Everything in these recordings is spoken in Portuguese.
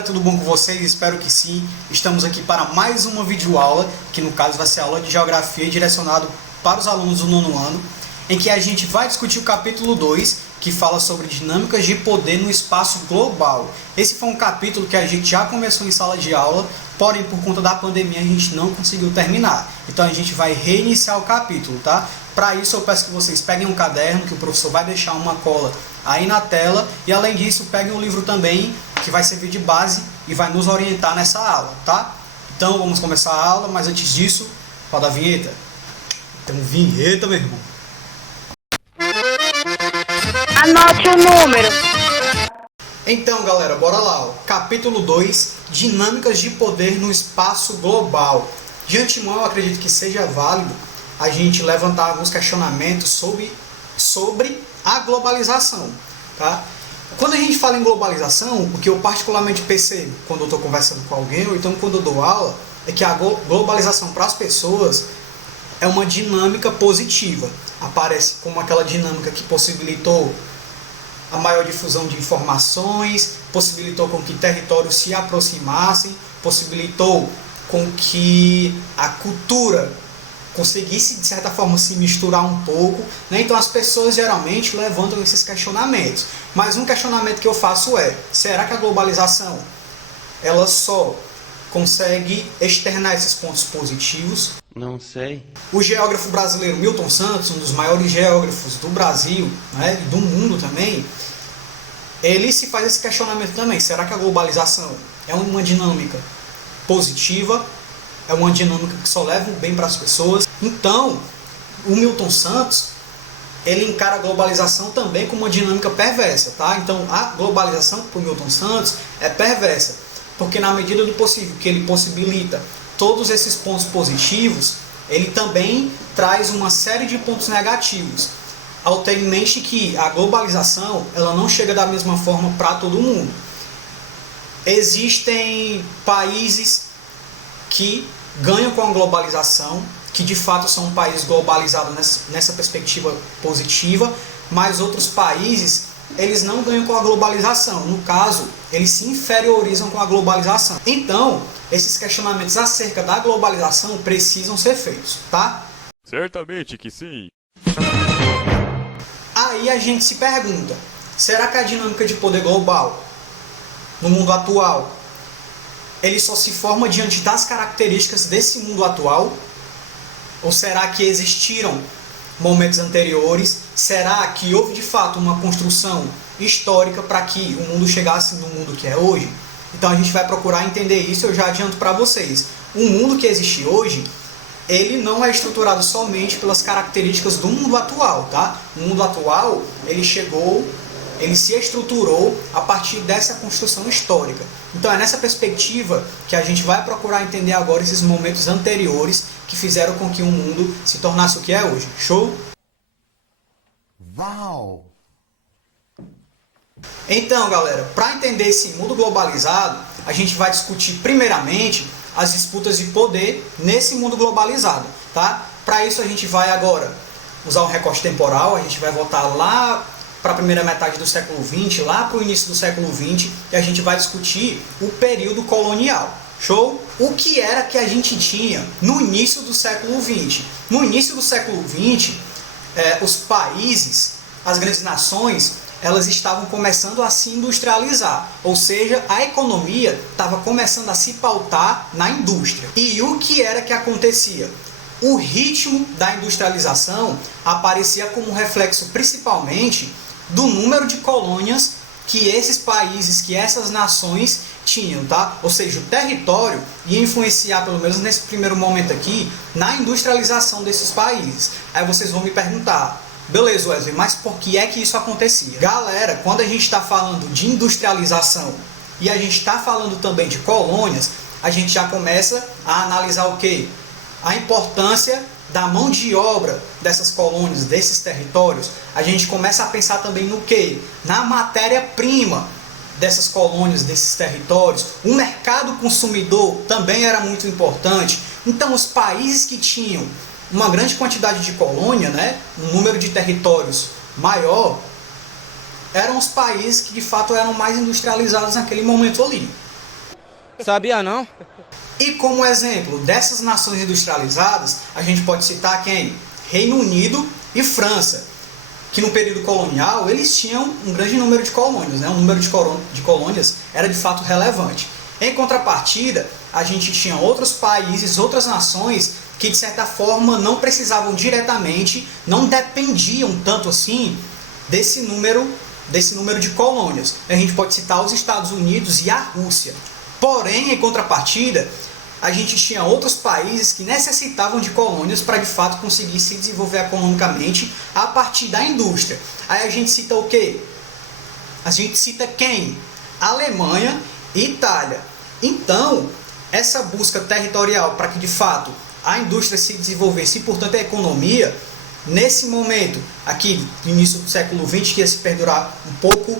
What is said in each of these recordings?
galera, tudo bom com vocês? Espero que sim. Estamos aqui para mais uma videoaula, que no caso vai ser a aula de Geografia direcionado para os alunos do nono ano, em que a gente vai discutir o capítulo 2, que fala sobre dinâmicas de poder no espaço global. Esse foi um capítulo que a gente já começou em sala de aula, porém por conta da pandemia a gente não conseguiu terminar. Então a gente vai reiniciar o capítulo, tá? Para isso eu peço que vocês peguem um caderno, que o professor vai deixar uma cola aí na tela, e além disso peguem um livro também, que vai servir de base e vai nos orientar nessa aula, tá? Então vamos começar a aula, mas antes disso, roda a vinheta. Então vinheta, meu irmão. Anote o número. Então, galera, bora lá. Ó. Capítulo 2, Dinâmicas de Poder no Espaço Global. De antemão, eu acredito que seja válido a gente levantar alguns questionamentos sobre a globalização. Tá? Quando a gente fala em globalização, o que eu particularmente percebo quando eu estou conversando com alguém, ou então quando eu dou aula, é que a globalização para as pessoas é uma dinâmica positiva. Aparece como aquela dinâmica que possibilitou a maior difusão de informações, possibilitou com que territórios se aproximassem, possibilitou com que a cultura conseguisse, de certa forma, se misturar um pouco, né? Então as pessoas geralmente levantam esses questionamentos. Mas um questionamento que eu faço é, será que a globalização ela só consegue externar esses pontos positivos? Não sei. O geógrafo brasileiro Milton Santos, um dos maiores geógrafos do Brasil, né, e do mundo também, ele se faz esse questionamento também. Será que a globalização é uma dinâmica positiva? É uma dinâmica que só leva o bem para as pessoas? Então, o Milton Santos, ele encara a globalização também como uma dinâmica perversa, tá? Então, a globalização para o Milton Santos é perversa, porque na medida do possível que ele possibilita todos esses pontos positivos, ele também traz uma série de pontos negativos, ao ter em mente que a globalização ela não chega da mesma forma para todo mundo. Existem países que ganham com a globalização, que de fato são um país globalizado nessa perspectiva positiva, mas outros países eles não ganham com a globalização. No caso, eles se inferiorizam com a globalização. Então, esses questionamentos acerca da globalização precisam ser feitos, tá? Certamente que sim. Aí a gente se pergunta, será que a dinâmica de poder global no mundo atual ele só se forma diante das características desse mundo atual? Ou será que existiram momentos anteriores? Será que houve de fato uma construção histórica para que o mundo chegasse no mundo que é hoje? Então a gente vai procurar entender isso. Eu já adianto para vocês. O mundo que existe hoje, ele não é estruturado somente pelas características do mundo atual, tá? O mundo atual, ele se estruturou a partir dessa construção histórica. Então é nessa perspectiva que a gente vai procurar entender agora esses momentos anteriores que fizeram com que o mundo se tornasse o que é hoje. Show? Uau! Então, galera, para entender esse mundo globalizado, a gente vai discutir primeiramente as disputas de poder nesse mundo globalizado, tá? Para isso a gente vai agora usar um recorte temporal, a gente vai voltar lá para a primeira metade do século XX, lá para o início do século XX, e a gente vai discutir o período colonial. Show? O que era que a gente tinha no início do século XX? No início do século XX, os países, as grandes nações, elas estavam começando a se industrializar, ou seja, a economia estava começando a se pautar na indústria. E o que era que acontecia? O ritmo da industrialização aparecia como reflexo principalmente do número de colônias que esses países, que essas nações tinham, tá? Ou seja, o território ia influenciar, pelo menos nesse primeiro momento aqui, na industrialização desses países. Aí vocês vão me perguntar, beleza, Wesley, mas por que é que isso acontecia? Galera, quando a gente está falando de industrialização e a gente está falando também de colônias, a gente já começa a analisar o quê? A importância da mão de obra dessas colônias, desses territórios. A gente começa a pensar também no quê? Na matéria-prima dessas colônias, desses territórios. O mercado consumidor também era muito importante. Então, os países que tinham uma grande quantidade de colônia, né, um número de territórios maior, eram os países que de fato eram mais industrializados naquele momento ali. Sabia não? E como exemplo dessas nações industrializadas, a gente pode citar quem? Reino Unido e França, que no período colonial eles tinham um grande número de colônias, né? O número de colônias era de fato relevante. Em contrapartida, a gente tinha outros países, outras nações que de certa forma não precisavam diretamente, não dependiam tanto assim desse número de colônias. A gente pode citar os Estados Unidos e a Rússia. Porém, em contrapartida, a gente tinha outros países que necessitavam de colônias para de fato conseguir se desenvolver economicamente a partir da indústria. Aí a gente cita o quê? A gente cita quem? Alemanha e Itália. Então, essa busca territorial para que de fato a indústria se desenvolvesse e, portanto, a economia, nesse momento, aqui no início do século XX, que ia se perdurar um pouco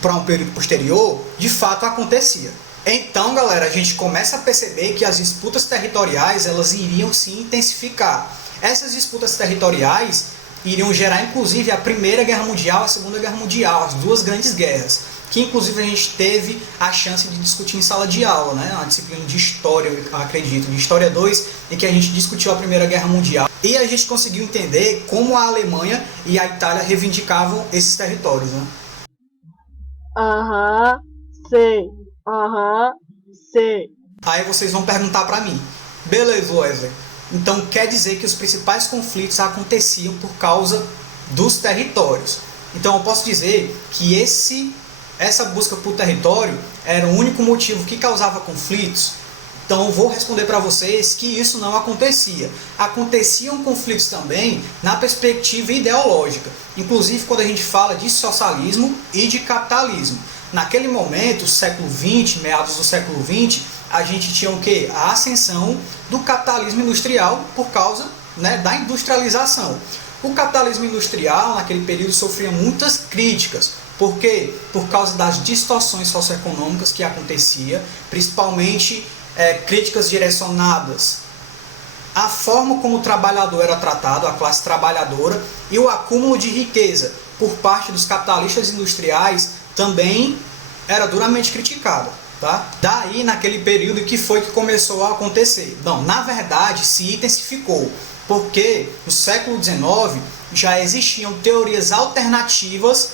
para um período posterior, de fato acontecia. Então, galera, a gente começa a perceber que as disputas territoriais elas iriam se intensificar. Essas disputas territoriais iriam gerar, inclusive, a Primeira Guerra Mundial, a Segunda Guerra Mundial, as duas grandes guerras, que inclusive a gente teve a chance de discutir em sala de aula, né? Uma disciplina de História, eu acredito, de História 2, em que a gente discutiu a Primeira Guerra Mundial. E a gente conseguiu entender como a Alemanha e a Itália reivindicavam esses territórios, né? Sei. Sei. Aí vocês vão perguntar para mim, beleza, Wesley, então quer dizer que os principais conflitos aconteciam por causa dos territórios. Então eu posso dizer que essa busca por território era o único motivo que causava conflitos? Então eu vou responder para vocês que isso não acontecia. Aconteciam conflitos também na perspectiva ideológica, inclusive quando a gente fala de socialismo e de capitalismo. Naquele momento, século XX, meados do século XX, a gente tinha o quê? A ascensão do capitalismo industrial por causa, né, da industrialização. O capitalismo industrial, naquele período, sofria muitas críticas. Por quê? Por causa das distorções socioeconômicas que acontecia, principalmente críticas direcionadas à forma como o trabalhador era tratado, a classe trabalhadora, e o acúmulo de riqueza por parte dos capitalistas industriais também era duramente criticada. Tá? Daí, naquele período, que foi que começou a acontecer? Não, na verdade, se intensificou, porque no século XIX já existiam teorias alternativas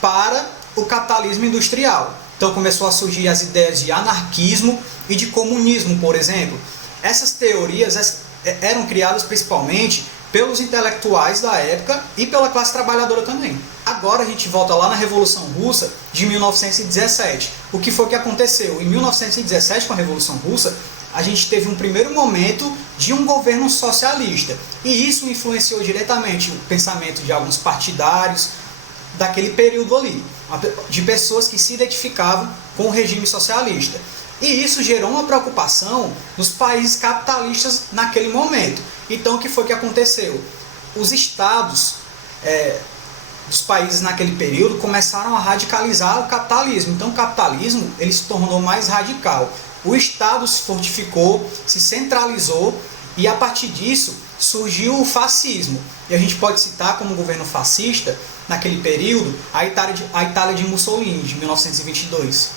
para o capitalismo industrial. Então começou a surgir as ideias de anarquismo e de comunismo, por exemplo. Essas teorias eram criadas principalmente pelos intelectuais da época e pela classe trabalhadora também. Agora a gente volta lá na Revolução Russa de 1917. O que foi que aconteceu? Em 1917, com a Revolução Russa, a gente teve um primeiro momento de um governo socialista. E isso influenciou diretamente o pensamento de alguns partidários daquele período ali, de pessoas que se identificavam com o regime socialista. E isso gerou uma preocupação nos países capitalistas naquele momento. Então o que foi que aconteceu? Os estados dos países naquele período começaram a radicalizar o capitalismo. Então o capitalismo ele se tornou mais radical. O Estado se fortificou, se centralizou e a partir disso surgiu o fascismo. E a gente pode citar como governo fascista, naquele período, a Itália de Mussolini, de 1922.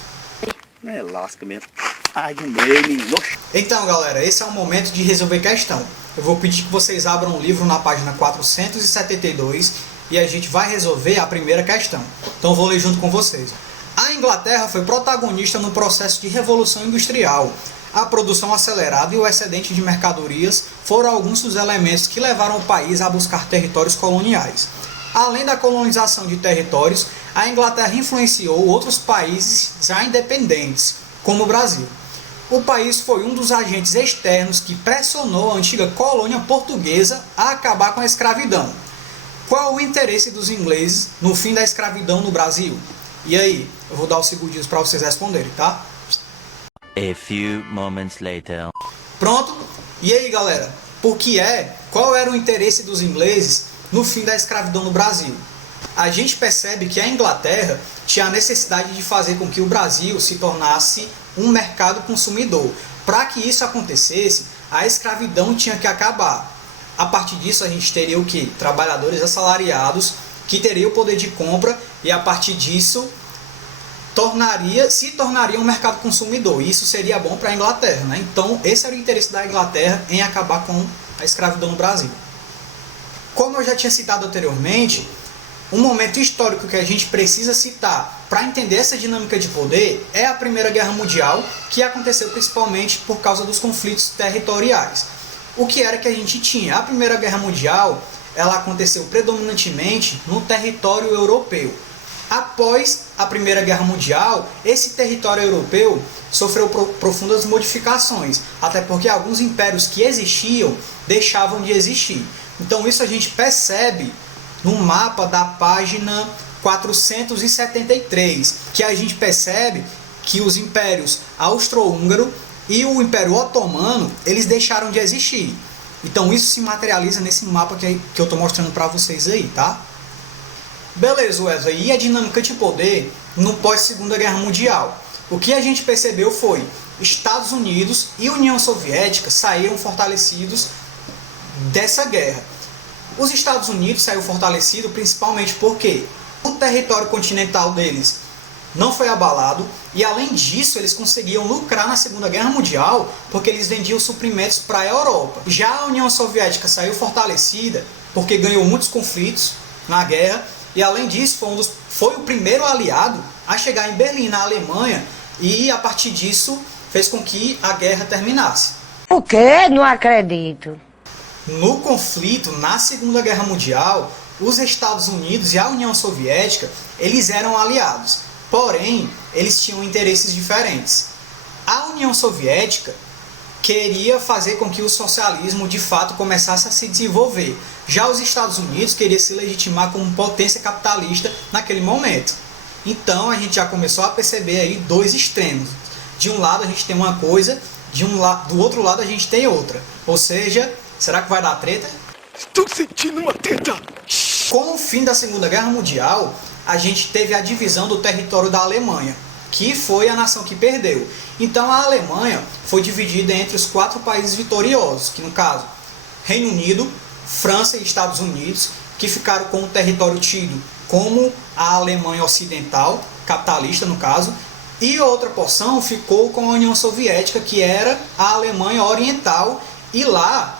Lasca mesmo. Ai, de meio, Então, galera, esse é o momento de resolver questão. Eu vou pedir que vocês abram o livro na página 472 e a gente vai resolver a primeira questão. Então eu vou ler junto com vocês. A Inglaterra foi protagonista no processo de revolução industrial. A produção acelerada e o excedente de mercadorias foram alguns dos elementos que levaram o país a buscar territórios coloniais. Além da colonização de territórios, a Inglaterra influenciou outros países já independentes, como o Brasil. O país foi um dos agentes externos que pressionou a antiga colônia portuguesa a acabar com a escravidão. Qual o interesse dos ingleses no fim da escravidão no Brasil? E aí, eu vou dar os segundinhos para vocês responderem, tá? A few moments later. Pronto? E aí, galera? Qual era o interesse dos ingleses no fim da escravidão no Brasil? A gente percebe que a Inglaterra tinha a necessidade de fazer com que o Brasil se tornasse um mercado consumidor. Para que isso acontecesse, a escravidão tinha que acabar. A partir disso, a gente teria o quê? Trabalhadores assalariados que teriam o poder de compra e a partir disso se tornaria um mercado consumidor. E isso seria bom para a Inglaterra, né? Então, esse era o interesse da Inglaterra em acabar com a escravidão no Brasil. Como eu já tinha citado anteriormente, um momento histórico que a gente precisa citar para entender essa dinâmica de poder é a Primeira Guerra Mundial, que aconteceu principalmente por causa dos conflitos territoriais. O que era que a gente tinha? A Primeira Guerra Mundial, ela aconteceu predominantemente no território europeu. Após a Primeira Guerra Mundial, esse território europeu sofreu profundas modificações, até porque alguns impérios que existiam deixavam de existir. Então isso a gente percebe no mapa da página 473, que a gente percebe que os impérios austro-húngaro e o Império Otomano, eles deixaram de existir. Então isso se materializa nesse mapa que eu estou mostrando para vocês aí, tá? Beleza, Wesley, e a dinâmica de poder no pós-Segunda Guerra Mundial? O que a gente percebeu foi Estados Unidos e União Soviética saíram fortalecidos dessa guerra. Os Estados Unidos saíram fortalecidos principalmente porque o território continental deles não foi abalado e, além disso, eles conseguiam lucrar na Segunda Guerra Mundial porque eles vendiam suprimentos para a Europa. Já a União Soviética saiu fortalecida porque ganhou muitos conflitos na guerra e, além disso, foi o primeiro aliado a chegar em Berlim, na Alemanha, e, a partir disso, fez com que a guerra terminasse. O quê? Não acredito. No conflito, na Segunda Guerra Mundial, os Estados Unidos e a União Soviética, eles eram aliados, porém, eles tinham interesses diferentes. A União Soviética queria fazer com que o socialismo de fato começasse a se desenvolver. Já os Estados Unidos queriam se legitimar como potência capitalista naquele momento. Então a gente já começou a perceber aí dois extremos. De um lado a gente tem uma coisa, do outro lado a gente tem outra. Ou seja, será que vai dar treta? Estou sentindo uma treta. Com o fim da Segunda Guerra Mundial, a gente teve a divisão do território da Alemanha, que foi a nação que perdeu. Então a Alemanha foi dividida entre os 4 países vitoriosos, que no caso, Reino Unido, França e Estados Unidos, que ficaram com o território tido como a Alemanha Ocidental, capitalista no caso, e outra porção ficou com a União Soviética, que era a Alemanha Oriental, e lá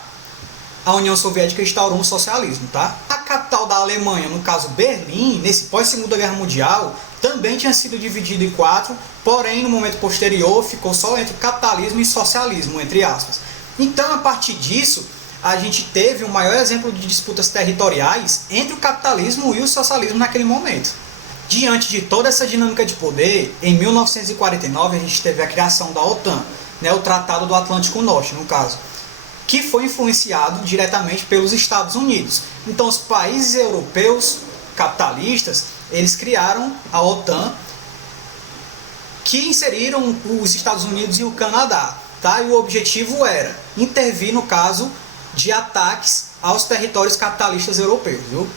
a União Soviética instaurou um socialismo, tá? A capital da Alemanha, no caso Berlim, nesse pós-Segunda Guerra Mundial, também tinha sido dividido em 4, porém no momento posterior ficou só entre capitalismo e socialismo, entre aspas. Então, a partir disso, a gente teve o maior exemplo de disputas territoriais entre o capitalismo e o socialismo naquele momento. Diante de toda essa dinâmica de poder, em 1949 a gente teve a criação da OTAN, né, o Tratado do Atlântico Norte, no caso, que foi influenciado diretamente pelos Estados Unidos. Então os países europeus capitalistas, eles criaram a OTAN, que inseriram os Estados Unidos e o Canadá, tá? E o objetivo era intervir no caso de ataques aos territórios capitalistas europeus, viu?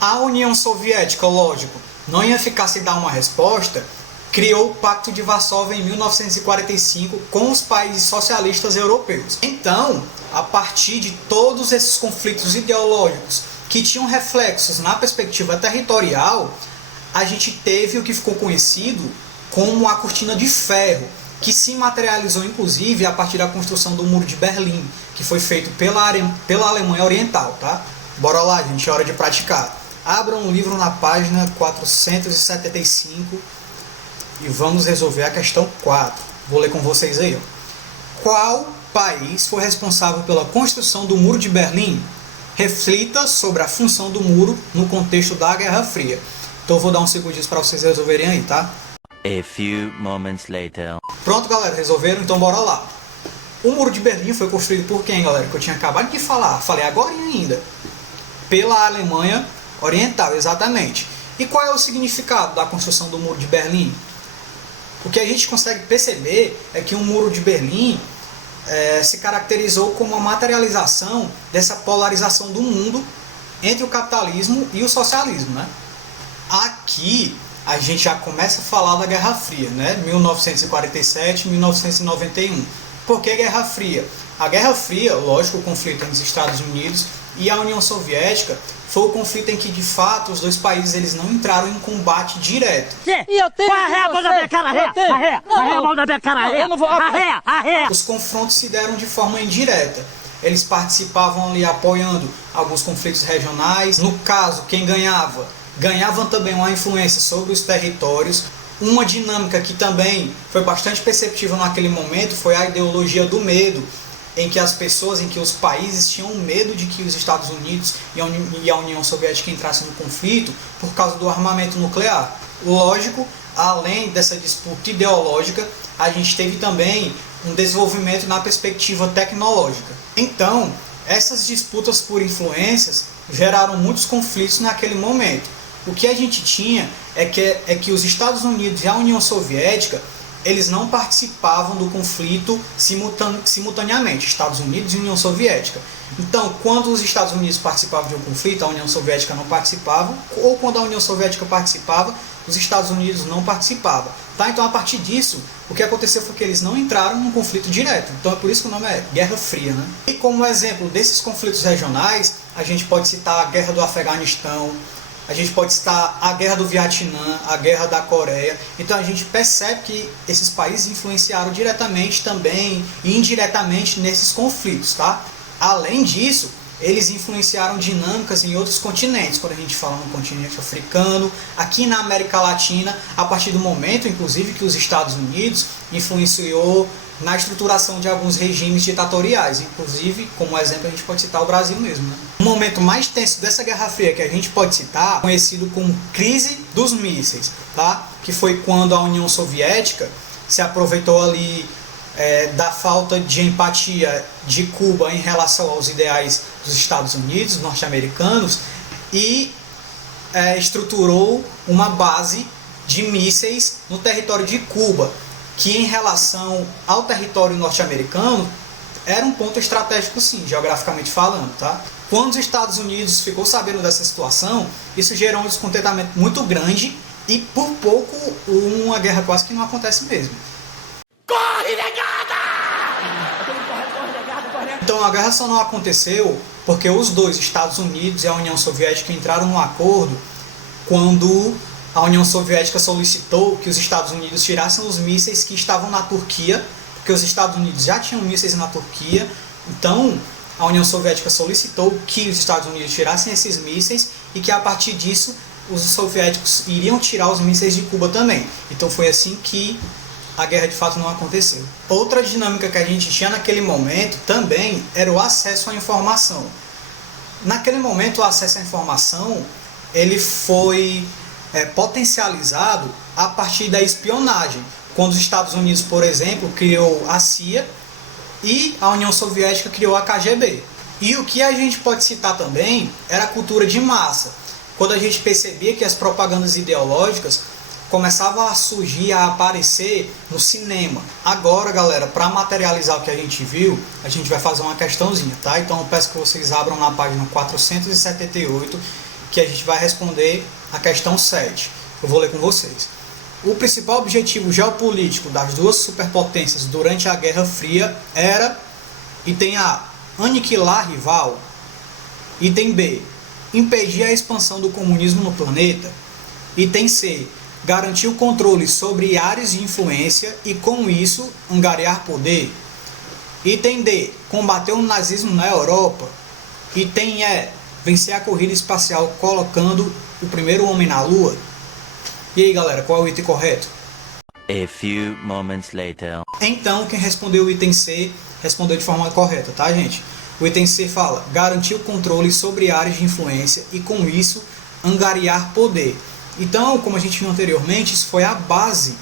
A União Soviética, lógico, não ia ficar sem dar uma resposta, criou o Pacto de Varsóvia em 1945 com os países socialistas europeus. Então, a partir de todos esses conflitos ideológicos que tinham reflexos na perspectiva territorial, a gente teve o que ficou conhecido como a Cortina de Ferro, que se materializou inclusive a partir da construção do Muro de Berlim, que foi feito pela Alemanha Oriental, tá? Bora lá, gente, é hora de praticar. Abram um livro na página 475 e vamos resolver a questão 4. Vou ler com vocês aí, ó. Qual país foi responsável pela construção do Muro de Berlim? Reflita sobre a função do muro no contexto da Guerra Fria. Então eu vou dar uns segundinhos para vocês resolverem aí, tá? A few moments later. Pronto, galera, resolveram? Então bora lá. O Muro de Berlim foi construído por quem, galera? Que eu tinha acabado de falar, falei agora ainda. Pela Alemanha Oriental, exatamente. E qual é o significado da construção do Muro de Berlim? O que a gente consegue perceber é que o Muro de Berlim se caracterizou como uma materialização dessa polarização do mundo entre o capitalismo e o socialismo, né? Aqui a gente já começa a falar da Guerra Fria, né? 1947, 1991. Por que Guerra Fria? A Guerra Fria, lógico, o conflito entre os Estados Unidos e a União Soviética foi o conflito em que, de fato, os dois países eles não entraram em combate direto. E eu tenho. Arreia a mão da minha cara, arreia a mão da minha cara, arreia. Eu não vou. Arreia. Os confrontos se deram de forma indireta. Eles participavam ali apoiando alguns conflitos regionais. No caso, quem ganhava também uma influência sobre os territórios. Uma dinâmica que também foi bastante perceptível naquele momento foi a ideologia do medo, em que as pessoas, em que os países tinham medo de que os Estados Unidos e a União Soviética entrassem no conflito por causa do armamento nuclear. Lógico, além dessa disputa ideológica, a gente teve também um desenvolvimento na perspectiva tecnológica. Então, essas disputas por influências geraram muitos conflitos naquele momento. O que a gente tinha é que os Estados Unidos e a União Soviética eles não participavam do conflito simultaneamente, Estados Unidos e União Soviética. Então, quando os Estados Unidos participavam de um conflito, a União Soviética não participava, ou quando a União Soviética participava, os Estados Unidos não participavam. Tá? Então, a partir disso, o que aconteceu foi que eles não entraram num conflito direto. Então, é por isso que o nome é Guerra Fria. Né? E como exemplo desses conflitos regionais, a gente pode citar a Guerra do Afeganistão, a gente pode citar a Guerra do Vietnã, a Guerra da Coreia. Então a gente percebe que esses países influenciaram diretamente também e indiretamente nesses conflitos, tá? Além disso, eles influenciaram dinâmicas em outros continentes. Quando a gente fala no continente africano, aqui na América Latina, a partir do momento, inclusive, que os Estados Unidos influenciou na estruturação de alguns regimes ditatoriais. Inclusive, como exemplo, a gente pode citar o Brasil mesmo. Né? O momento mais tenso dessa Guerra Fria que a gente pode citar, conhecido como crise dos mísseis, tá? Que foi quando a União Soviética se aproveitou ali da falta de empatia de Cuba em relação aos ideais dos Estados Unidos, norte-americanos, e estruturou uma base de mísseis no território de Cuba, que em relação ao território norte-americano era um ponto estratégico sim, geograficamente falando, tá? Quando os Estados Unidos ficou sabendo dessa situação, isso gerou um descontentamento muito grande e por pouco uma guerra quase que não acontece mesmo. Corre, negada! Então a guerra só não aconteceu porque os dois, Estados Unidos e a União Soviética, entraram num acordo quando a União Soviética solicitou que os Estados Unidos tirassem os mísseis que estavam na Turquia, porque os Estados Unidos já tinham mísseis na Turquia. Então a União Soviética solicitou que os Estados Unidos tirassem esses mísseis e que a partir disso os soviéticos iriam tirar os mísseis de Cuba também. Então foi assim que a guerra de fato não aconteceu. Outra dinâmica que a gente tinha naquele momento também era o acesso à informação. Naquele momento o acesso à informação ele foi potencializado a partir da espionagem. Quando os Estados Unidos, por exemplo, criou a CIA e a União Soviética criou a KGB. E o que a gente pode citar também era a cultura de massa. Quando a gente percebia que as propagandas ideológicas começavam a surgir, a aparecer no cinema. Agora, galera, para materializar o que a gente viu, a gente vai fazer uma questãozinha, tá? Então eu peço que vocês abram na página 478, que a gente vai responder a questão 7. Eu vou ler com vocês. O principal objetivo geopolítico das duas superpotências durante a Guerra Fria era, item A, aniquilar rival, item B, impedir a expansão do comunismo no planeta, item C, garantir o controle sobre áreas de influência e, com isso, angariar poder, item D, combater o nazismo na Europa, item E, vencer a corrida espacial colocando o primeiro homem na Lua. E aí, galera, qual é o item correto? A few moments later. Então, quem respondeu o item C, respondeu de forma correta, tá, gente? O item C fala, garantir o controle sobre áreas de influência e, com isso, angariar poder. Então, como a gente viu anteriormente, isso foi a base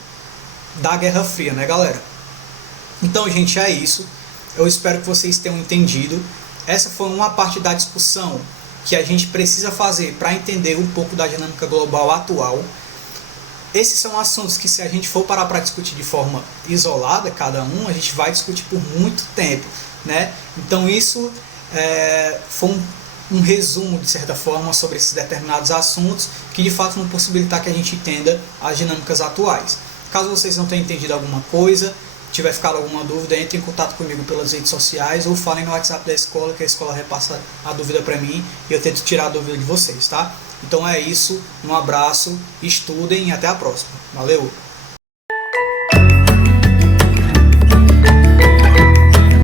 da Guerra Fria, né, galera? Então, gente, é isso. Eu espero que vocês tenham entendido. Essa foi uma parte da discussão que a gente precisa fazer para entender um pouco da dinâmica global atual. Esses são assuntos que, se a gente for parar para discutir de forma isolada, cada um, a gente vai discutir por muito tempo, né? Então isso foi um resumo, de certa forma, sobre esses determinados assuntos que de fato vão possibilitar que a gente entenda as dinâmicas atuais. Caso vocês não tenham entendido alguma coisa, tiver ficado alguma dúvida, entre em contato comigo pelas redes sociais ou falem no WhatsApp da escola, que a escola repassa a dúvida para mim e eu tento tirar a dúvida de vocês, tá? Então é isso, um abraço, estudem e até a próxima. Valeu!